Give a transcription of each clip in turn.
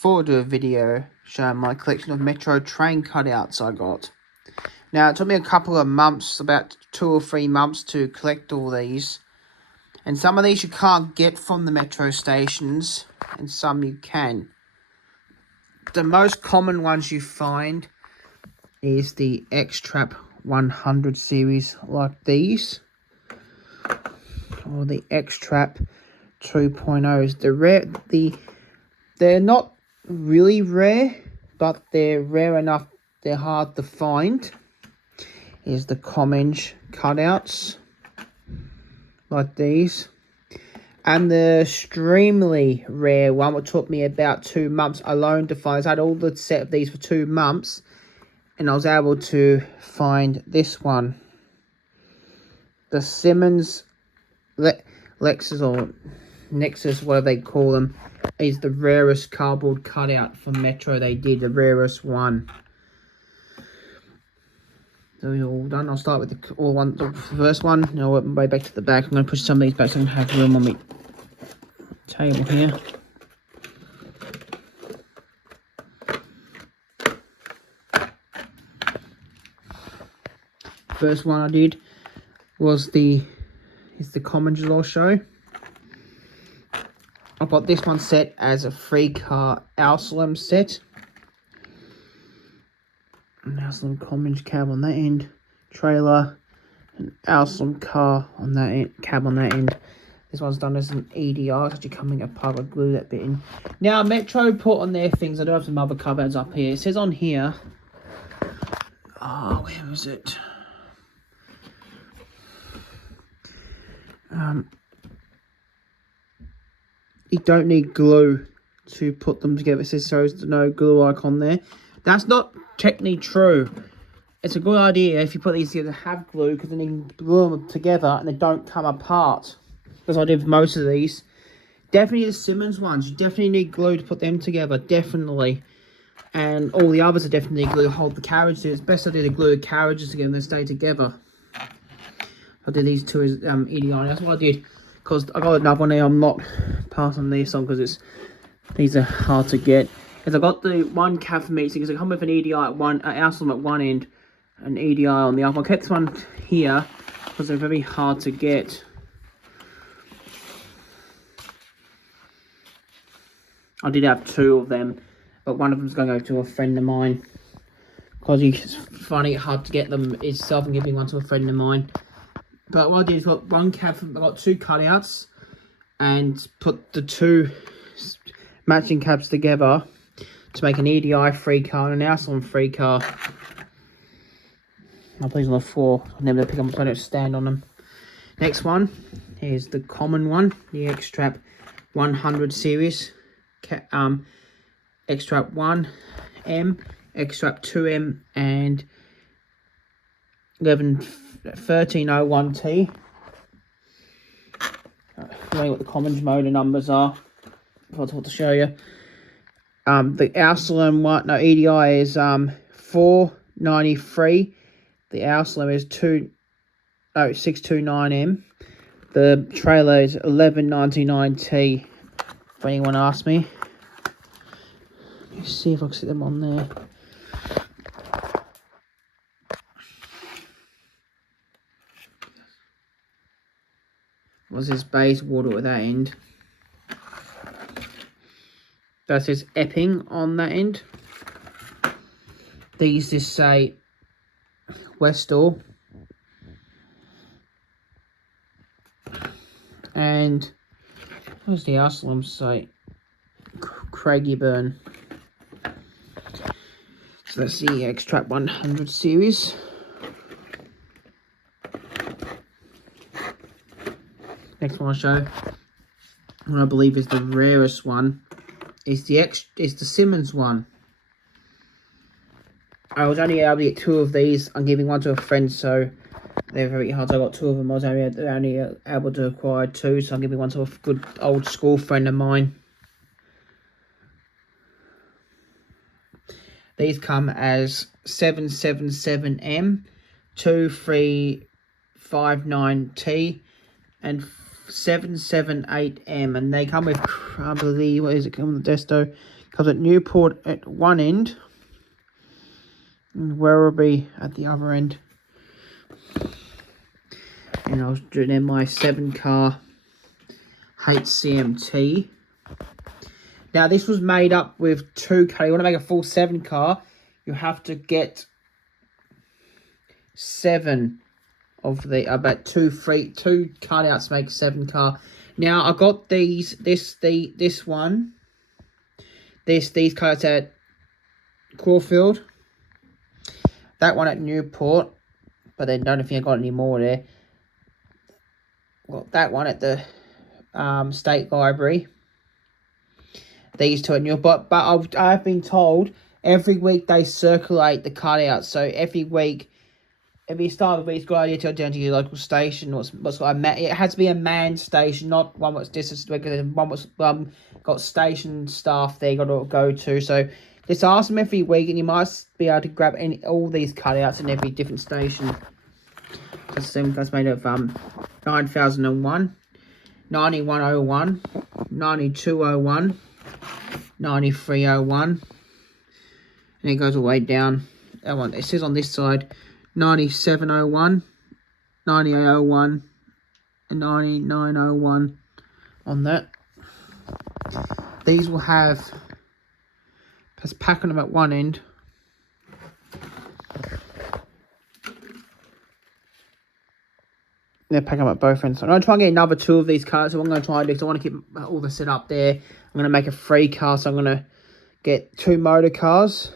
forward to a video showing my collection of Metro train cutouts I got. Now, it took me a couple of months, about 2 or 3 months, to collect all these. And some of these you can't get from the Metro stations, and some you can. The most common ones you find is the X-Trap 100 series, like these. Or the X-Trap 2.0s. They're not really rare, but they're rare enough, they're hard to find. Here's the Comenge cutouts, like these. And the extremely rare one, which took me about 2 months alone to find. I had all the set of these for 2 months, and I was able to find this one. The Simmons Lexus, or Nexus, whatever they call them, is the rarest cardboard cutout from Metro they did, the rarest one. So we're all done. I'll start with the first one, and I'll work my way back to the back. I'm going to push some of these back so I can have room on my table here. First one I did was the Comenge I'll show. I got this one set as a 3-car Alsalem set. An Alsalem Comenge cab on that end, trailer, an Alsalem car on that end, cab on that end. This one's done as an EDI, it's actually coming apart. I glue that bit in. Now, Metro put on their things, I do have some other cupboards up here. It says on here, where was it? You don't need glue to put them together. It says so there's no glue icon there. That's not technically true. It's a good idea if you put these together to have glue, because then you can glue them together and they don't come apart. As I did with most of these. Definitely the Simmons ones. You definitely need glue to put them together. Definitely. And all the others are definitely glue to hold the carriage. It's best idea to glue the carriages together and they stay together. I did these two as EDI. That's what I did. Because I got another one here. I'm not passing these on because these are hard to get. Because I got the one cab for me, because I come with an EDI at one, Alsalem at one end, an EDI on the other. I kept this one here because they're very hard to get. I did have 2 of them, but one of them's going to go to a friend of mine because he's finding it hard to get them himself and giving one to a friend of mine. But what I did is got one cab, I got 2 cutouts and put the 2 matching cabs together to make an EDI 3-car and an Alsalem 3-car. I'll put these on the floor. I'll never pick them up so I don't stand on them. Next one is the common one, the X-Trap 100 series. X-Trap 1M, X-Trap 2M, and 1301T. Showing what the Comenge motor numbers are. If I thought to show you. The Alsalem one, no, EDI is 493. The Alsalem is 629M. The trailer is 1199T. If anyone asks me. Let's see if I can see them on there. What's this base water at that end? That says Epping on that end. These just say Westall. And what does the Alsalem say? Craigieburn. So that's the X-Trap 100 series. Next one I'll show, what I believe is the rarest one, is the Simmons one. I was only able to get 2 of these. I'm giving one to a friend, so they're very hard. So I got 2 of them. I was only able to acquire 2, so I'm giving one to a good old school friend of mine. These come as 777M, 2359T, and 778M, and they come with, I believe, what is it, come with the Desto, Comes at Newport at one end, and Werribee at the other end. And I was doing in my 7-car HCMT. Now this was made up with 2 cars. You want to make a full 7-car, you have to get 7 of the about 2 cutouts make 7-car. Now I got these cutouts at Caulfield, that one at Newport, but then don't think I got any more there. Got that one at the State Library. These 2 at Newport, but I've been told every week they circulate the cutouts. So every week, every start of the week, it's a good idea to go down to your local station. It has to be a manned station, not one that's distance, because one that's got station staff there you got to go to. So just ask them every week, and you might be able to grab all these cutouts in every different station. That's made of 9001, 9101, 9201, 9301, and it goes all the way down. That one, it says on this side 9701, 9801, and 9901 on that. These will have, just packing them at one end. They're packing them at both ends. So I'm going to try and get another 2 of these cars. So what I'm going to try and do, because I want to keep all the set up there. I'm going to make a 3 car. So I'm going to get 2 motor cars.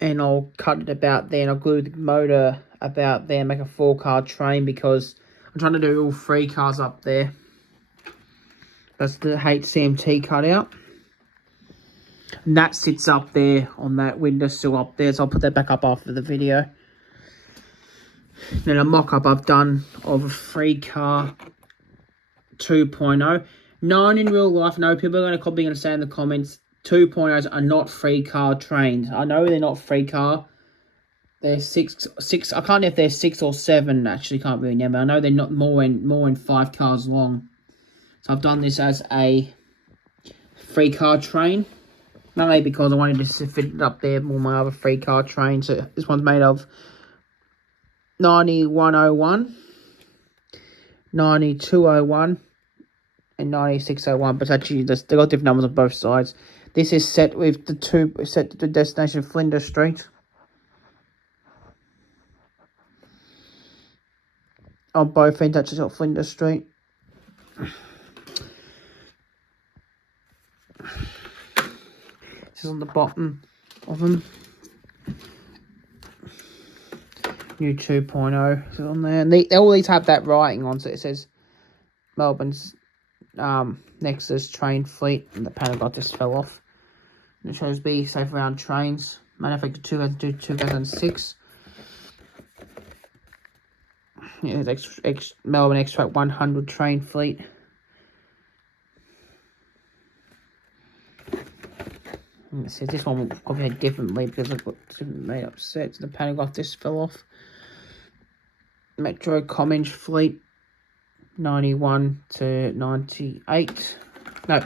And I'll cut it about there. And I'll glue the motor about there and make a 4-car train, because I'm trying to do all 3 cars up there. That's the HCMT cutout. And that sits up there on that windowsill up there. So I'll put that back up after the video. Then a mock-up I've done of a 3-car 2.0. 9 in real life. I know people are going to say in the comments, 2.0s are not 3-car trains. I know they're not 3-car. They're 6. I can't know if they're 6 or 7. Actually, can't really remember. I know they're not more than 5 cars long. So I've done this as a 3-car train. Mainly because I wanted to fit it up there with my other 3-car train. So this one's made of 9101, 9201, and 9601. But actually, they've got different numbers on both sides. This is set with set to the destination Flinders Street. On both ends, actually, got Flinders Street. This is on the bottom of them. New 2.0 is on there. And they all these have that writing on, so it says Melbourne's Nexus train fleet, and the panel got just fell off. And it shows be safe around trains. Manufactured 2002-2006. Yeah, it's Melbourne Extract 100 train fleet. And it says this one will probably head differently because I've got different made up sets. The panel got this fell off. Metro Comminge fleet 91 to 98. No,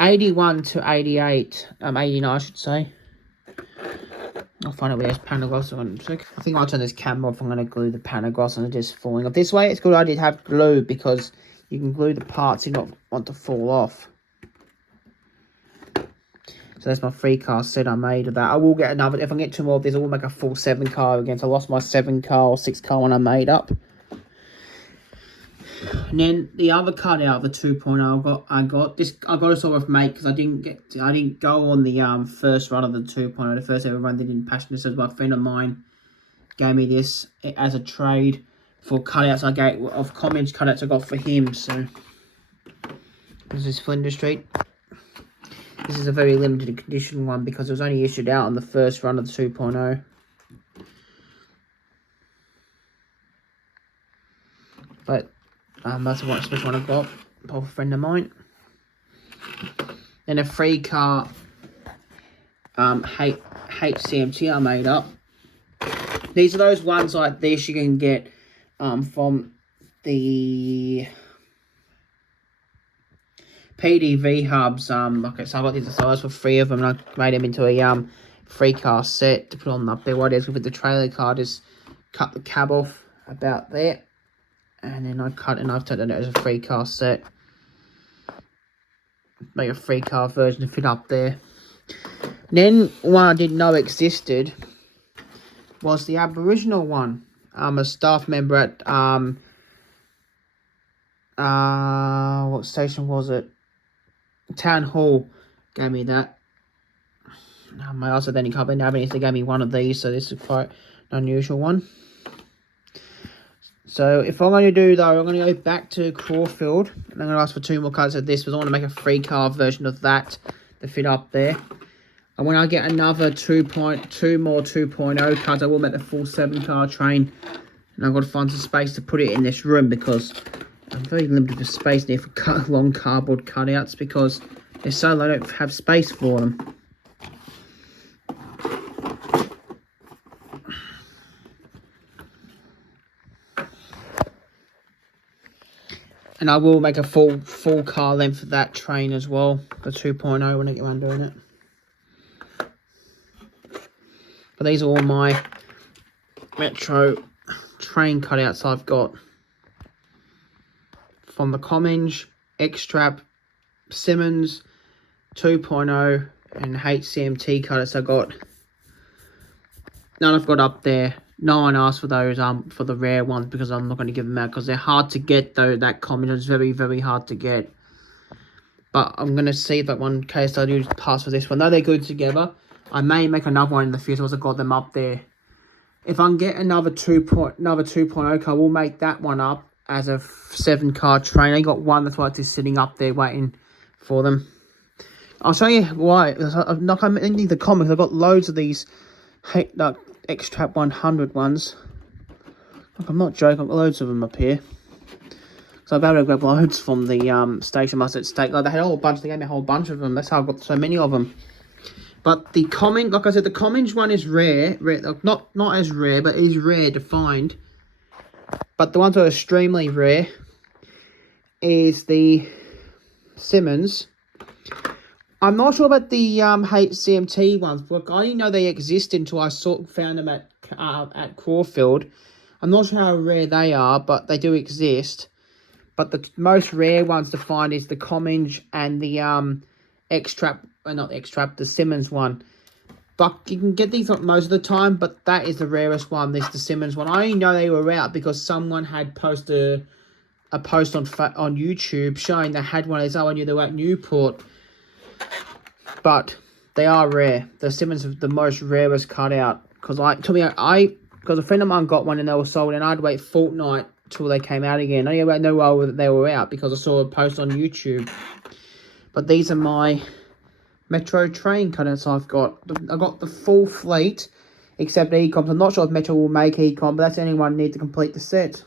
81 to 88. 89 I should say. I'll find out where there's panel glass on. I think I'll turn this camera off. I'm going to glue the panel glass and it's just falling off. This way it's a good idea to have glue because you can glue the parts you don't want to fall off. So that's my 3-car set I made of that. I will get another, if I get 2 more of this, I will make a full 7-car again. So I lost my 7-car or 6-car one I made up. And then the other cutout of the 2.0 I got to sort of make, because I didn't go on the first run of the 2.0. The first ever run they didn't passion this, as my friend of mine gave me this as a trade for cutouts of Comminge cutouts I got for him. So this is Flinders Street. This is a very limited condition one because it was only issued out on the first run of the 2.0. But that's the special one I got for a friend of mine. Then a 3-car HCMT I made up. These are those ones like this you can get from the PDV hubs. Okay, so I got these size for 3 of them, and I made them into a 3-car set to put on up there. What it is with the trailer car, just cut the cab off about there, and then I've turned it as a 3-car set. Make a 3-car version to fit up there. And then one I didn't know existed was the Aboriginal one. I'm a staff member at what station was it? Town Hall gave me that. My also then company Navigator they gave me one of these, so this is quite an unusual one. So if I'm going to do though, I'm going to go back to Caulfield and I'm going to ask for 2 more cards of this, because I want to make a 3-car version of that to fit up there. And when I get another 2 more 2.0 cards, I will make the full 7-car train. And I've got to find some space to put it in this room, because I'm very limited with space there for long cardboard cutouts, because they're so low, I don't have space for them. And I will make a full car length for that train as well, the 2.0 when I get around doing it. But these are all my Metro train cutouts I've got from the Comminge, X-Trap, Simmons, 2.0 and HCMT cutouts I got. None I've got up there. No one asked for those for the rare ones, because I'm not going to give them out, because they're hard to get though. That Comminge is very, very hard to get. But I'm going to see if that one case I do pass for this one. Though they're good together, I may make another one in the future, because I've got them up there. If I can get another 2.0 car, we'll make that one up as a 7-car train. I got one that's just sitting up there waiting for them. I'll show you why. I'm not into the comics. I've got loads of these X-Trap 100 ones. Like, I'm not joking, I've got loads of them up here. So I've been able to grab loads from the station master at Stake. Like, they had a whole bunch, they gave me a whole bunch of them. That's how I've got so many of them. But the Comminge, like I said, the Comminge one is rare. Not as rare, but it is rare to find. But the ones that are extremely rare is the Simmons. I'm not sure about the HCMT ones, but I didn't know they existed until I found them at Caulfield. I'm not sure how rare they are, but they do exist. But the most rare ones to find is the Comminge and the X-Trap, not X-Trap, the Simmons one. But you can get these most of the time, but that is the rarest one, the Simmons one. I only know they were out because someone had posted a post on YouTube showing they had one of these. Oh, I knew they were at Newport. But they are rare. The Simmons are the most rarest cutout. Because a friend of mine got one and they were sold, and I had to wait a fortnight till they came out again. I didn't know they were out because I saw a post on YouTube. But these are my Metro train cutouts I've got. I've got the full fleet, except Ecom. I'm not sure if Metro will make Ecom, but that's the only one I need to complete the set.